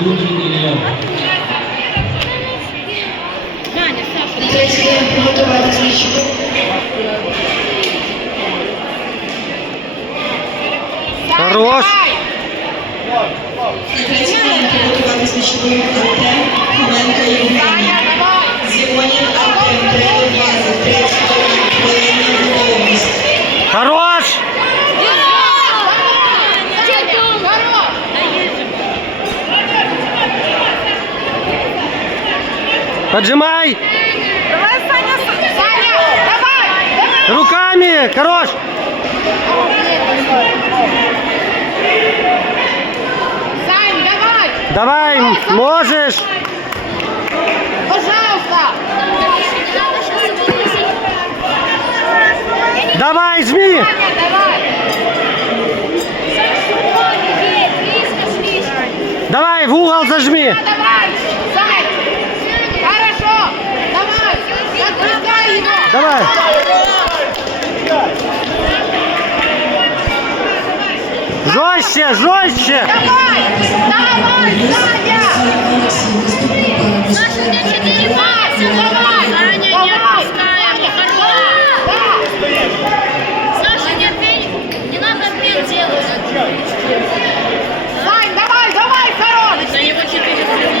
Кудрин Илья. Даня, Саша. Третій день приготувати свічку. Хорош. На третій день приготувати свічку Артем Хоменко Євгеній. Поджимай! Давай, Саня, Саня, давай, Руками! Хорош! Сань, давай, Давай, можешь! пожалуйста. Давай, жми! Давай. Давай, в угол зажми! Давай, Сань. Давай! Жестче, жестче! Давай! Давай, Надя! Наша, у тебя четыре пальца, давай! Саня, не отпускай, хорошо! Саша, не отпей, не надо отпей делать. Сань, давай, давай, хорош! За него четыре пальца.